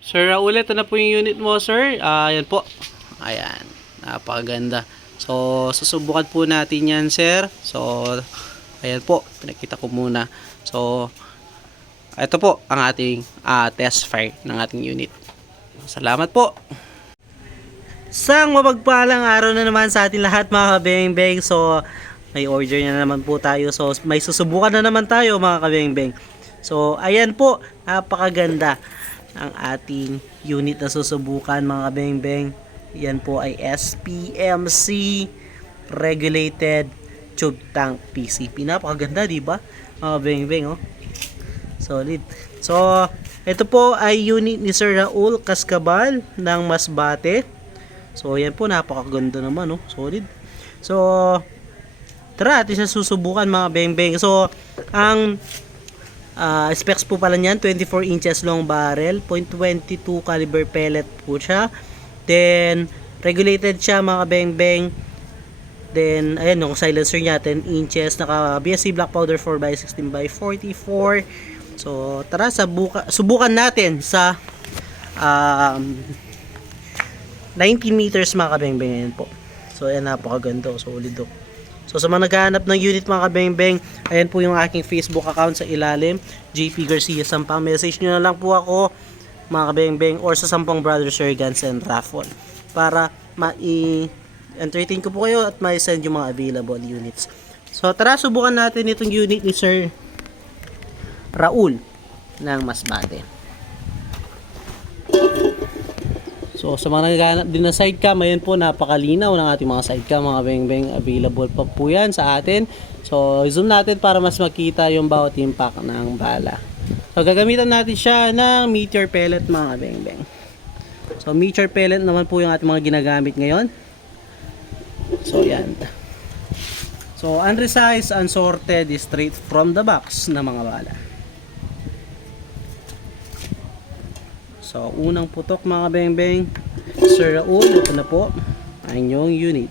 Sir Raul, ito na po yung unit mo, sir. Ayan po. Ayan. Napakaganda. So, susubukan po natin yan, sir. So, ayan po. Pinakita ko muna. So, ito po ang ating test fire ng ating unit. Salamat po. Sang mapagpalang araw na naman sa ating lahat, mga kabeng-beng. So, may order na naman po tayo. So, may susubukan na naman tayo, mga kabeng-beng. So, ayan po. Napakaganda ang ating unit na susubukan, mga kabeng-beng. Yan po ay SPMC Regulated Tube Tank PCP. Napakaganda, di ba? Mga kabeng-beng, oh. Solid. So, ito po ay unit ni Sir Raul Cascabal ng Masbate. So, yan po, napakaganda naman, oh. Solid. So, tara, atin siya susubukan, mga beng-beng. So, ang specs po pala niyan, 24 inches long barrel, .22 caliber pellet po siya. Then, regulated siya, mga beng-beng. Then, ayan yung silencer niya, 10 inches. Naka BSC black powder 4x16x44. So, tara, subukan natin sa 19 meters, mga kabeng-beng. Ayan po. So, ayan, napakaganda. Solid, oh. So, sa mga naghahanap ng unit, mga kabeng-beng, ayan po yung aking Facebook account sa ilalim, JP Garcia Sampang. Message nyo na lang po ako, mga kabeng-beng, or sa Sampang Brothers Sir Guns and Raffle, para entertain ko po kayo at ma-send yung mga available units. So, tara, subukan natin itong unit ni Sir Raul ng Masbate. So, sa mga naghahanap din na sidecam, ayan po, napakalinaw ng ating mga sidecam, mga beng-beng. Available pa po yan sa atin. So, zoom natin para mas makita yung bawat impact ng bala. So, gagamitan natin siya ng meteor pellet, mga beng-beng. So, meteor pellet naman po yung ating mga ginagamit ngayon. So, yan. So, unresized, unsorted, straight from the box na mga bala. So, unang putok, mga beng-beng. Sir Raul, ito na po ang inyong unit.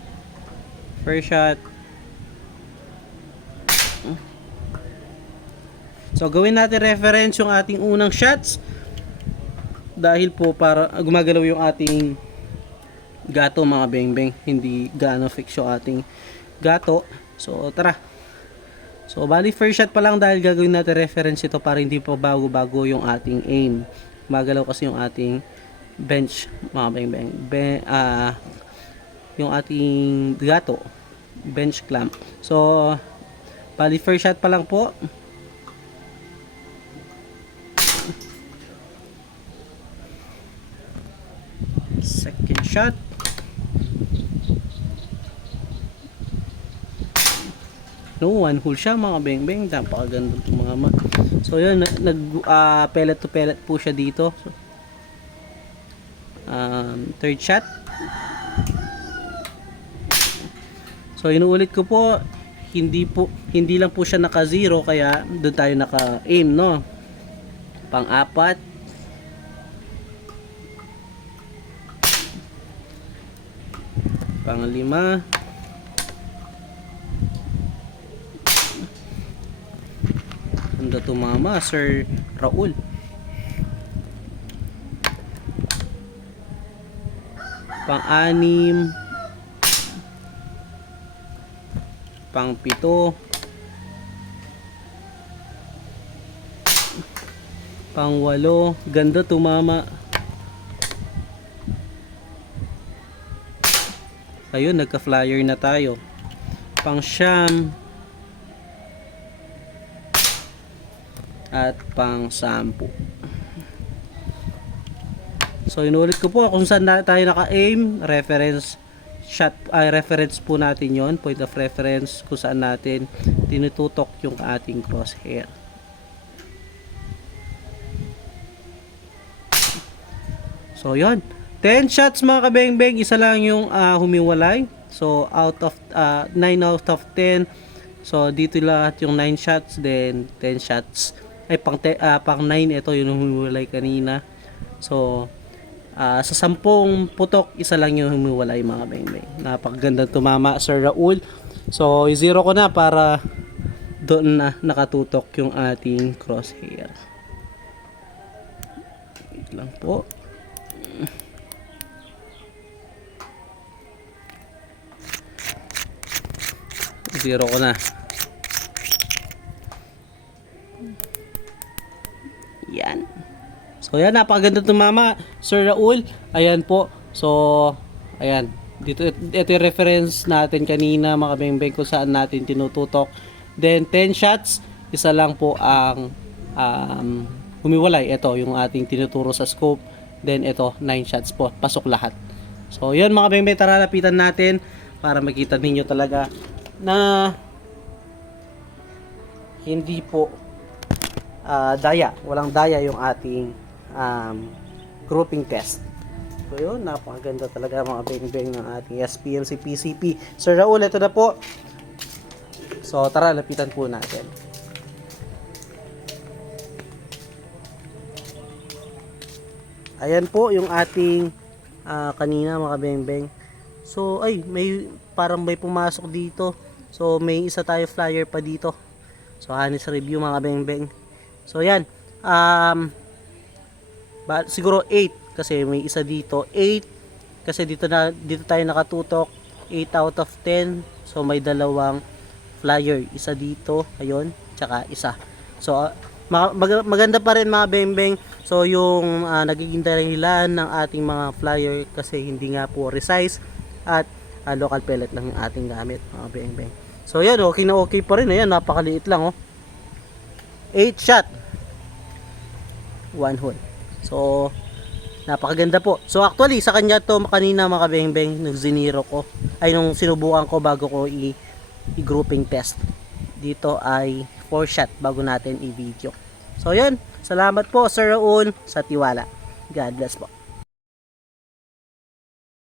First shot. So, gawin natin reference yung ating unang shots. Dahil po para gumagalaw yung ating gato, mga beng-beng. Hindi gaano fix yung ating gato. So, tara. So, bali first shot pa lang dahil gagawin natin reference ito para hindi pa bago-bago yung ating aim. Magalaw kasi yung ating bench, mga beng-beng. Yung ating gato, bench clamp. So, bali first shot pa lang po. Second shot. No, one hole siya, mga beng-beng. Napakaganda tumama. So, yun, pellet to pellet po siya dito. So, third shot. So, inuulit ko po, hindi lang po siya naka-zero, kaya doon tayo naka-aim, no? Pang-apat. Pang-lima. Ganda tumama, Sir Raul. Pang-anim. Pang-pito. Pang-walo. Ganda tumama. Ayun, nagka-flyer na tayo. Pang-siyam. At pang-sampu. So, inulit ko po kung saan tayo naka-aim. Reference shot, reference po natin yon, point of reference kung saan natin tinututok yung ating crosshair. So, yon. 10 shots, mga kabeng-beng. Isa lang yung humiwalay. So, out of 9 out of 10. So, dito lahat yung 9 shots. Then, 10 shots. Ay, pang 9 ito yung humiwalay kanina. So, sa 10 putok, isa lang yung humiwalay, mga beng-beng. Napakaganda tumama, Sir Raul. So, i-zero ko na para doon na nakatutok yung ating crosshair. Wait lang po. Zero ko na. Yan. So yan, napakaganda ito mama, Sir Raul. Ayan po. So, ayan. Dito, ito yung reference natin kanina mga kabeng-beng kung saan natin tinututok. Then 10 shots, isa lang po ang humiwalay. Ito yung ating tinuturo sa scope. Then ito 9 shots po, pasok lahat. So yun mga kabeng-beng, tara lapitan natin para makita ninyo talaga na hindi po walang daya yung ating grouping test. So yun, napakaganda talaga mga beng-beng ng ating SPLC PCP. Sir Raul, ito na po. So tara, lapitan po natin. Ayan po yung ating kanina mga beng-beng. So ay, parang may pumasok dito. So may isa tayo flyer pa dito. So honest review mga beng-beng. So yan, siguro 8 kasi may isa dito. 8 kasi dito tayo nakatutok. 8 out of 10. So may dalawang flyer, isa dito, ayun, tsaka isa. So maganda pa rin mga beng-beng. So yung nagiging dahilan ng ating mga flyer kasi hindi nga po resize at local pellet lang yung ating gamit mga beng-beng. So yan, okay na okay pa rin. Ayan, napakaliit lang 8 shot 1 hole. So napakaganda po. So actually sa kanya to kanina mga beng-beng nung ziniro ko ay nung sinubukan ko bago ko i-grouping test. Dito ay 4 shot bago natin i-video. So yun, salamat po Sir Raul sa tiwala. God bless po.